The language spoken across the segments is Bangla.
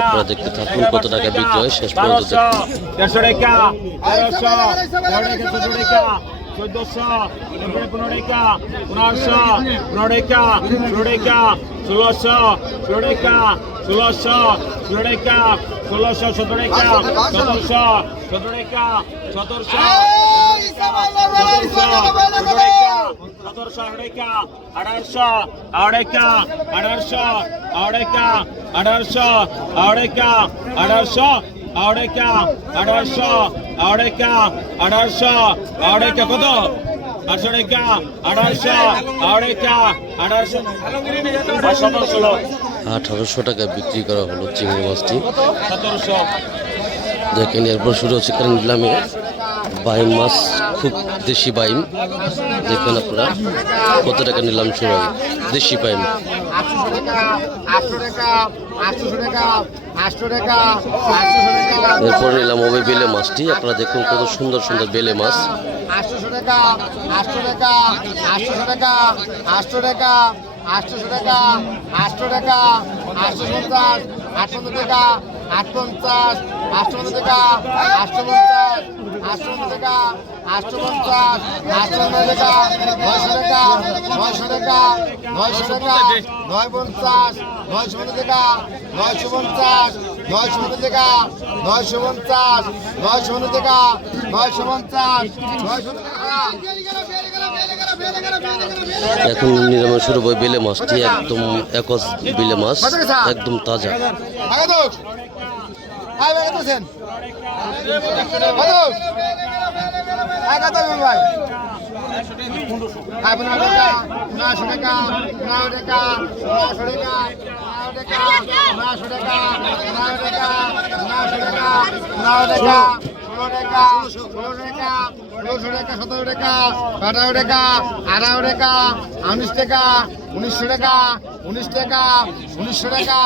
আপনারা দেখতে থাকুন কত টাকা বিক্রি হয় শেষ পর্যন্ত চোদ্দশো ষোলোশো কত টাকা আঠারোশো সতেরোশো টাকা বিক্রি করা হলো চিংড়ি মাছটি সতেরোশো দেখেন এরপর শুরু হচ্ছে কারণ নিলামে বাইম মাছ খুব দেশি বাইম দেখবেন আপনারা কত টাকা নিলাম শুরু দেশি বাইম এরপর নিলাম হবে বেলে মাছটি আপনারা দেখুন কত সুন্দর সুন্দর বেলে মাছ আটশো টাকা আটশো টাকা আটশো টাকা আটশো টাকা আটশো টাকা আটশো টাকা আটশো পঞ্চাশ আটশো টাকা আট পঞ্চাশ আটশো টাকা আটশো টাকা আটশো পঞ্চাশ আটশো টাকা নয়শো টাকা নয়শো টাকা নয়শো টাকা নয় পঞ্চাশ নয়শো টাকা নয়শো পঞ্চাশ নয়শো টাকা নয়শো পঞ্চাশ নয়শো টাকা নয়শো পঞ্চাশ নয়শো এখন নিলামে শুরু হবে বেলে মাছটি একদম একজ বেলে মাছ একদম তাজা। আগে তো সেন আগে তো সেন কত আগে তো টাকা আপনার টাকা নশো টাকা নশো টাকা নশো টাকা নশো টাকা নশো টাকা নশো টাকা নশো টাকা, ষোলো টাকা ষোলো টাকা ষোলোশো টাকা, সতেরো টাকা, আঠারো টাকা আঠারো টাকা, উনিশ টাকা, উনিশশো টাকা, উনিশ টাকা, উনিশশো টাকা,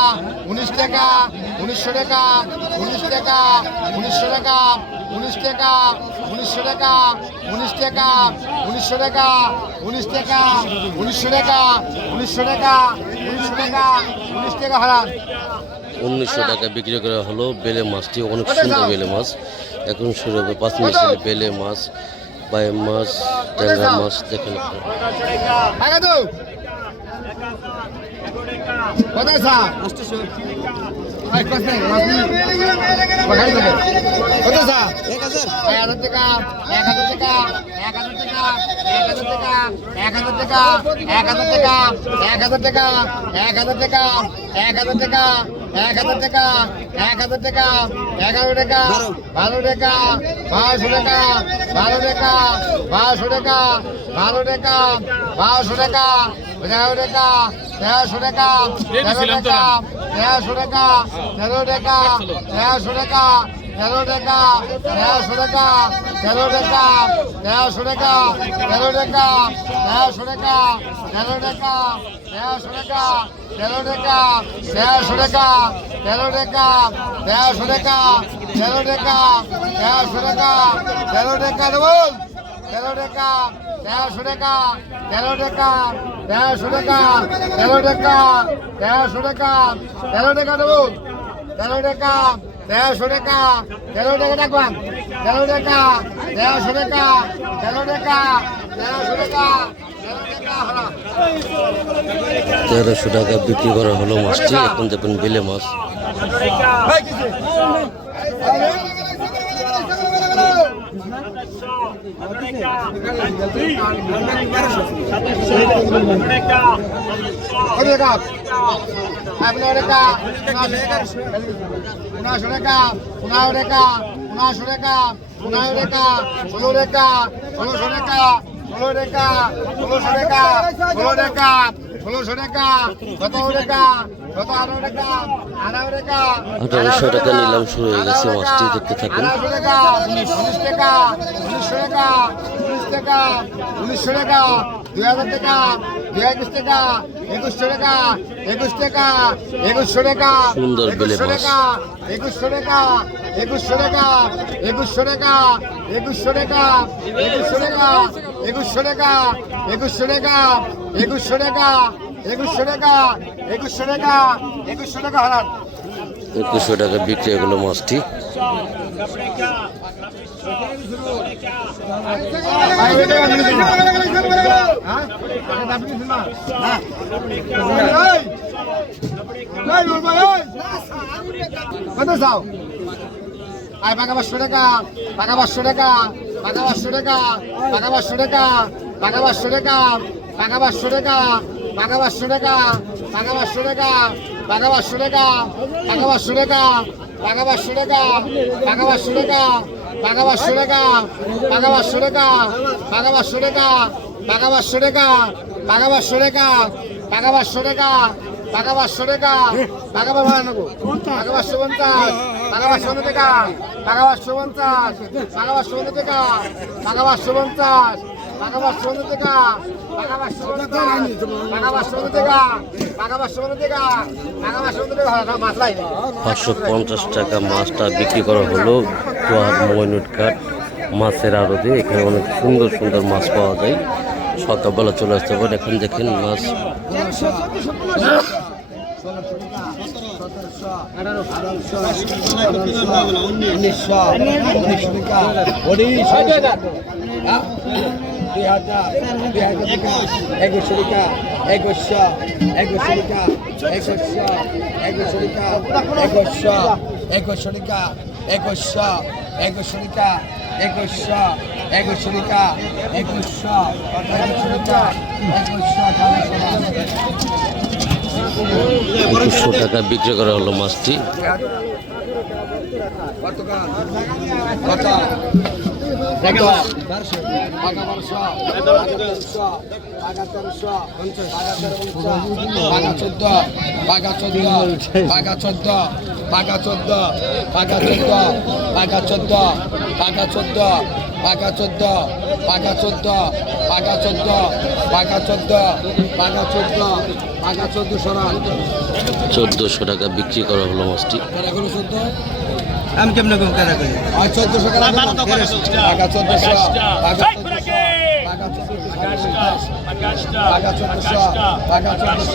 উনিশ টাকা, উনিশশো টাকা, উনিশ টাকা, উনিশশো টাকা, উনিশ টাকা, উনিশশো টাকা, উনিশ টাকা, উনিশশো টাকা, উনিশ টাকা, উনিশশো টাকা উনিশশো টাকা উনিশশো টাকা, উনিশ টাকা হারান। উনিশশো টাকা বিক্রি করা হলো বেলে মাছটি অনেক সুন্দর বেলে মাছ এখন শুরু হবে পাঁচ মিশালি বেলে মাছ বাই মাছ ট্যাংরা মাছ দেখেন এক হাজার টাকা এক হাজার টাকা এক হাজার টাকা এক হাজার টাকা এক হাজার টাকা এক হাজার টাকা এক হাজার টাকা এগারো টাকা বারো টাকা বারোশো টাকা বারো টাকা বারোশো টাকা বারো টাকা বারোশো টাকা তেরো টাকা তেরোশো টাকা তেরো টাকা তেরোশো টাকা তেরো টাকা তেরোশো টাকা তেরো টাকা তেরোশো টাকা তেরো টাকা তেরোশো টাকা তেরো টাকা তেরোশো টাকা তেরো টাকা তেরোশো টাকা তেরো টাকা তেরোশো টাকা তেরো টাকা তেরোশো টাকা তেরো টাকা তেরোশো টাকা তেরো টাকা বল তেরো টাকা তেরোশো টাকা তেরো টাকা তেরোশো টাকা তেরো টাকা তেরোশো টাকা তেরো টাকা দেবো তেরো টাকা তেরোশো টাকা তেরো টাকা রাখলাম তেরো টাকা দেড়শো টাকা তেরো টাকা দেড়শো টাকা তেরো তেরোশো টাকা বিক্রি করা হলো মাছটি। এখন দেখবেন বেলে মাছ কত টাকা আপনার টাকা উনাশো টাকা উনাশো টাকা উনাশো টাকা উনাশো টাকা ষোলো টাকা ষোলোশো টাকা ষোলো টাকা ষোলোশো টাকা ষোলো টাকা ষোলোশো টাকা সতেরো টাকা আঠারোশো টাকা নিলাম শুরু হয়ে গেছে মাছটি দেখতে থাকুন টাকা উনিশ টাকা উনিশশো টাকা দুই হাজার টাকা দুই একুশ টাকা একুশশো টাকা একুশ টাকা একুশশো টাকা সুন্দর বেলে। টাকা একুশশো টাকা একুশশো টাকা একুশশো টাকা একুশশো টাকা একুশশো টাকা একুশশো টাকা একুশশো টাকা একুশশো টাকা একুশশো টাকা একুশশো টাকা একুশশো টাকা হারান। একুশশো টাকা বিক্রি হলো মাছটি। কত চাও? আয় পাকা পাঁচশো টাকা পাকা পাঁচশো টাকা পাকা পাঁচশো টাকা পাকা পাঁচশো টাকা পাকা পাঁচশো টাকা পাকা পাঁচশো টাকা। পাকা পাঁচশো টাকা পাকা পাঁচশো টাকা পাকা পাঁচশো টাকা পাকা পাঁচশো টাকা পাকা পাঁচশো টাকা পাকা পাঁচশো টাকা পাকা পাঁচশো টাকা পাকা পাঁচশো টাকা পাকা পাঁচশো টাকা পাকা পাঁচশো টাকা পাকা পাঁচশো টাকা পাকা পাঁচশো টাকা পাকা পাঁচশো টাকা বাবা নেব পাকা পাঁচশো পঞ্চাশ টাকা পাঁচশো পঞ্চাশ টাকা পাঁচশো পঞ্চাশ টাকা পাঁচশো পঞ্চাশ টাকা টাকা পাঁচশো পঞ্চাশ টাকা পাঁচশো পঞ্চাশ টাকা মাছটা বিক্রি করা হলো মইনুট কাঠ মাছের আড়তে এখানে অনেক সুন্দর সুন্দর মাছ পাওয়া যায় সকালবেলা চলে আসতে পারে এখন দেখেন মাছ উনিশশো উনিশশো টাকা উনিশশো দুই হাজার দুই হাজার একুশশো টাকা একুশশো একুশশো টাকা একুশশো একুশশো টাকা একুশশো একুশশো টাকা একুশশো একুশশো টাকা একুশশো একুশশো টাকা একুশশো একুশশো টাকা একুশশো টাকা বিক্রি করা হলো মাছটি। কত কত? চোদ্দ চোদ্দ চোদ্দ চোদ্দ চোদ্দ চোদ্দ চোদ্দ চোদ্দ চোদ্দ চোদ্দ চোদ্দ চোদ্দোশো টাকা বিক্রি করা হলো মাছটি। আমি কেমনে কম কেনা করি আর চোদ্দশো টাকা চোদ্দশো টাকা চোদ্দশো টাকা চোদ্দশো।